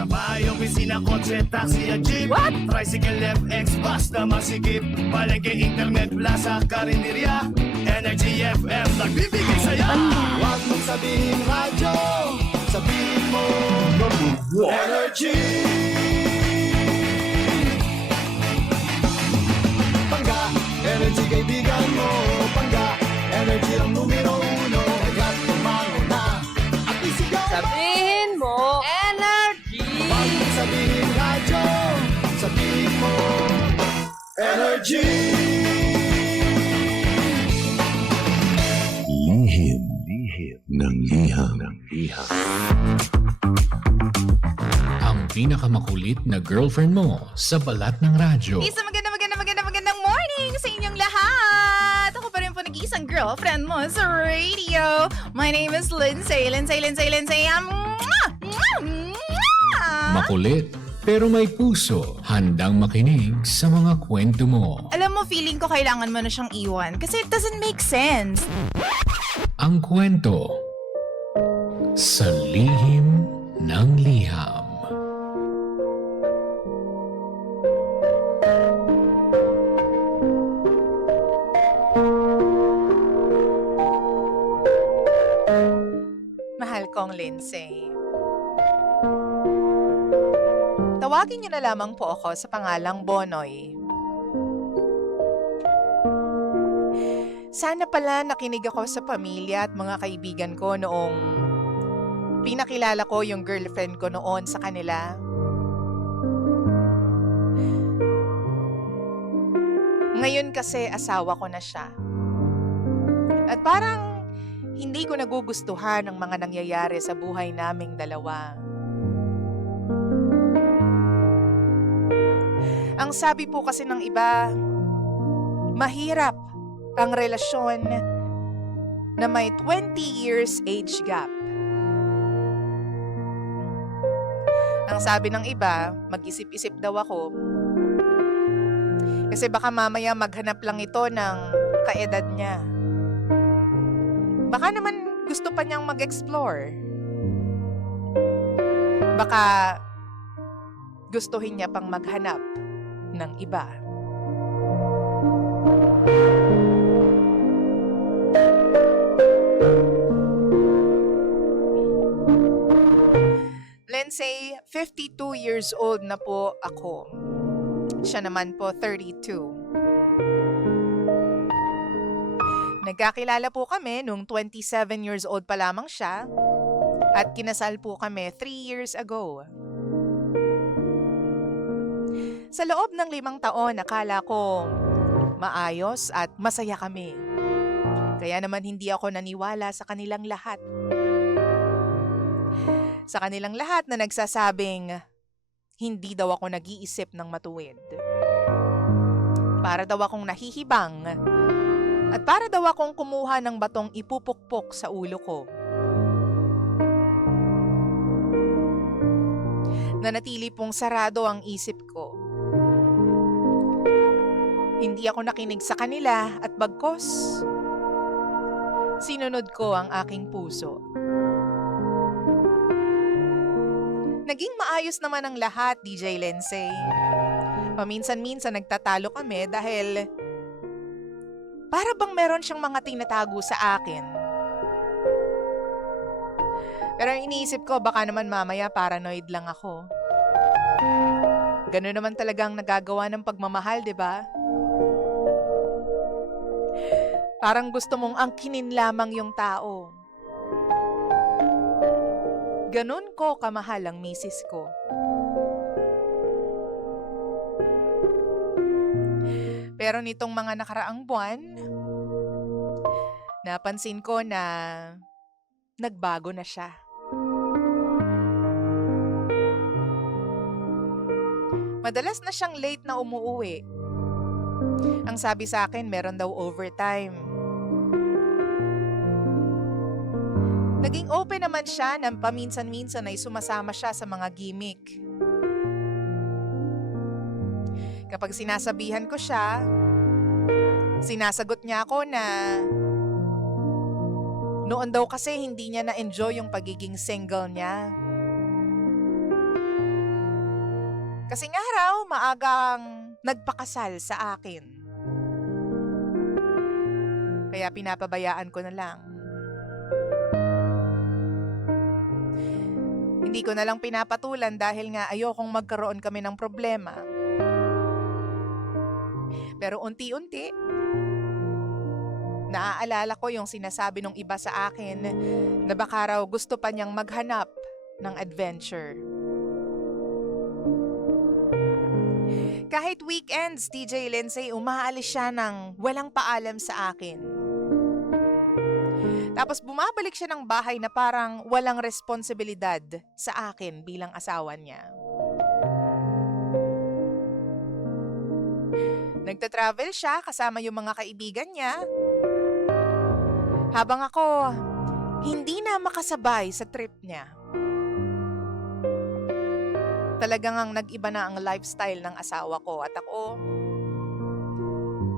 Sa bahay, opisina, kotse, taxi at jeep. What? Tricycle, FX, bus na masikip. Palengke, internet, plaza, karinderya. Energy FM, nagbibigay saya. Huwag mong sabihin radyo, sabihin mo Energy. Pangga, energy kaibigan mo. Pangga, energy ang numero uno. Kagat tumango na at isigaw. Sabihin mo, energy! Huwag mong sabihin radyo, sabihin mo Energy. Lihim ng liham. Ang pinakamakulit na girlfriend mo sa balat ng radyo. Isang magandang morning sa inyong lahat! Ako pa rin po nag-iisang girlfriend mo sa radio. My name is Lindsay. Makulit pero may puso, handang makinig sa mga kwento mo. Alam mo, feeling ko kailangan mo na siyang iwan kasi it doesn't make sense. Ang kwento sa lihim ng liham. Mahal kong Lindsay. Tawagin niyo na lamang po ako sa pangalang Bonoy. Sana pala nakinig ako sa pamilya at mga kaibigan ko noong pinakilala ko yung girlfriend ko noon sa kanila. Ngayon kasi asawa ko na siya. At parang hindi ko nagugustuhan ang mga nangyayari sa buhay naming dalawa. Ang sabi po kasi ng iba, mahirap ang relasyon na may 20 years age gap. Ang sabi ng iba, mag-isip-isip daw ako. Kasi baka mamaya maghanap lang ito ng kaedad niya. Baka naman gusto pa niyang mag-explore. Baka gustuhin niya pang maghanap ng iba. Lindsay, 52 years old na po ako. Siya naman po 32. Nagkakilala po kami nung 27 years old pa lamang siya at kinasal po kami 3 years ago. Sa loob ng 5 taon, akala ko maayos at masaya kami. Kaya naman hindi ako naniwala sa kanilang lahat. Sa kanilang lahat na nagsasabing hindi daw ako nag-iisip ng matuwid. Para daw akong nahihibang at para daw akong kumuha ng batong ipupukpok sa ulo ko. Nanatili pong sarado ang isip ko. Hindi ako nakinig sa kanila at bagkos sinunod ko ang aking puso. Naging maayos naman ang lahat, DJ Lindsay. Paminsan-minsan nagtatalo kami dahil para bang meron siyang mga tinatago sa akin. Pero iniisip ko baka naman mamaya paranoid lang ako. Ganun naman talagang nagagawa ng pagmamahal, di ba? Parang gusto mong angkinin lamang yung tao. Ganun ko kamahal ang misis ko. Pero nitong mga nakaraang buwan, napansin ko na nagbago na siya. Madalas na siyang late na umuuwi. Ang sabi sa akin, meron daw overtime. Naging open naman siya nang paminsan-minsan ay sumasama siya sa mga gimmick. Kapag sinasabihan ko siya, sinasagot niya ako na noon daw kasi hindi niya na-enjoy yung pagiging single niya. Kasi nga raw, maagang nagpakasal sa akin. Kaya pinapabayaan ko na lang. Hindi ko na lang pinapatulan dahil nga ayokong magkaroon kami ng problema. Pero unti-unti, naaalala ko yung sinasabi ng iba sa akin na baka raw gusto pa niyang maghanap ng adventure. Kahit weekends, DJ Lindsay, umaalis siya ng walang paalam sa akin. Tapos bumabalik siya ng bahay na parang walang responsibilidad sa akin bilang asawa niya. Nagta-travel siya kasama yung mga kaibigan niya. Habang ako, hindi na makasabay sa trip niya. Talagang ang nag-iba na ang lifestyle ng asawa ko at ako,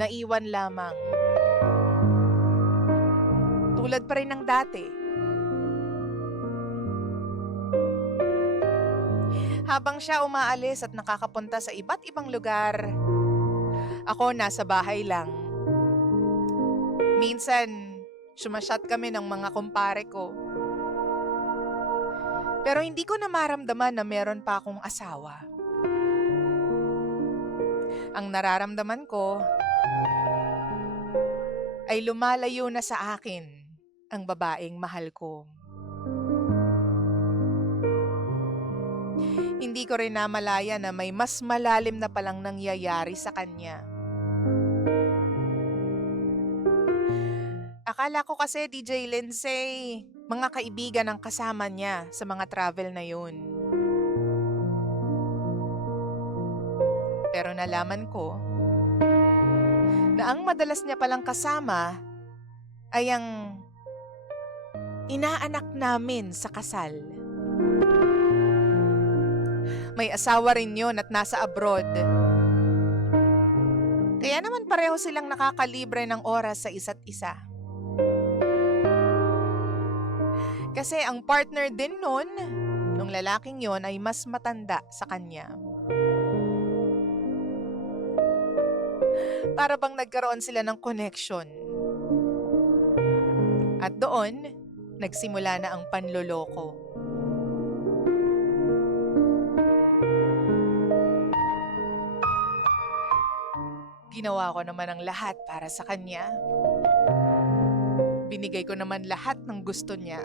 naiwan lamang. Tulad pa rin ng dati. Habang siya umaalis at nakakapunta sa iba't ibang lugar, ako nasa bahay lang. Minsan, sumasyat kami ng mga kumpare ko. Pero hindi ko na maramdaman na meron pa akong asawa. Ang nararamdaman ko ay lumalayo na sa akin ang babaeng mahal ko. Hindi ko rin namalaya na may mas malalim na palang nangyayari sa kanya. Akala ko kasi, DJ Lindsay, mga kaibigan ang kasama niya sa mga travel na yun. Pero nalaman ko na ang madalas niya palang kasama ay ang inaanak namin sa kasal. May asawa rin yun at nasa abroad. Kaya naman pareho silang nakakalibre ng oras sa isa't isa. Kasi ang partner din nun, nung lalaking yon ay mas matanda sa kanya. Para bang nagkaroon sila ng connection. At doon, nagsimula na ang panloloko. Ginawa ko naman ang lahat para sa kanya. Binigay ko naman lahat ng gusto niya.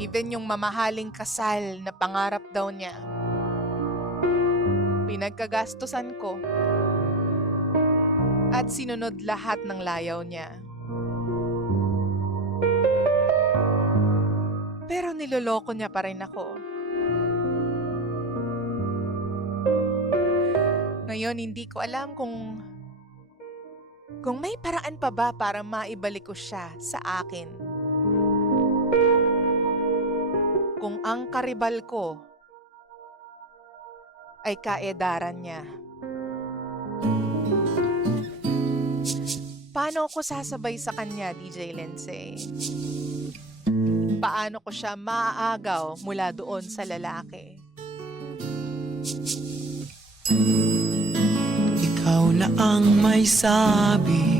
Even yung mamahaling kasal na pangarap daw niya. Pinagkagastusan ko. At sinunod lahat ng layaw niya. Pero niloloko niya pa rin ako. Ngayon, hindi ko alam kung may paraan pa ba para maibalik ko siya sa akin. Kung ang karibal ko ay kaedaran niya. Paano ko sasabay sa kanya, DJ Lindsay? Paano ko siya maaagaw mula doon sa lalaki? Ikaw na ang may sabi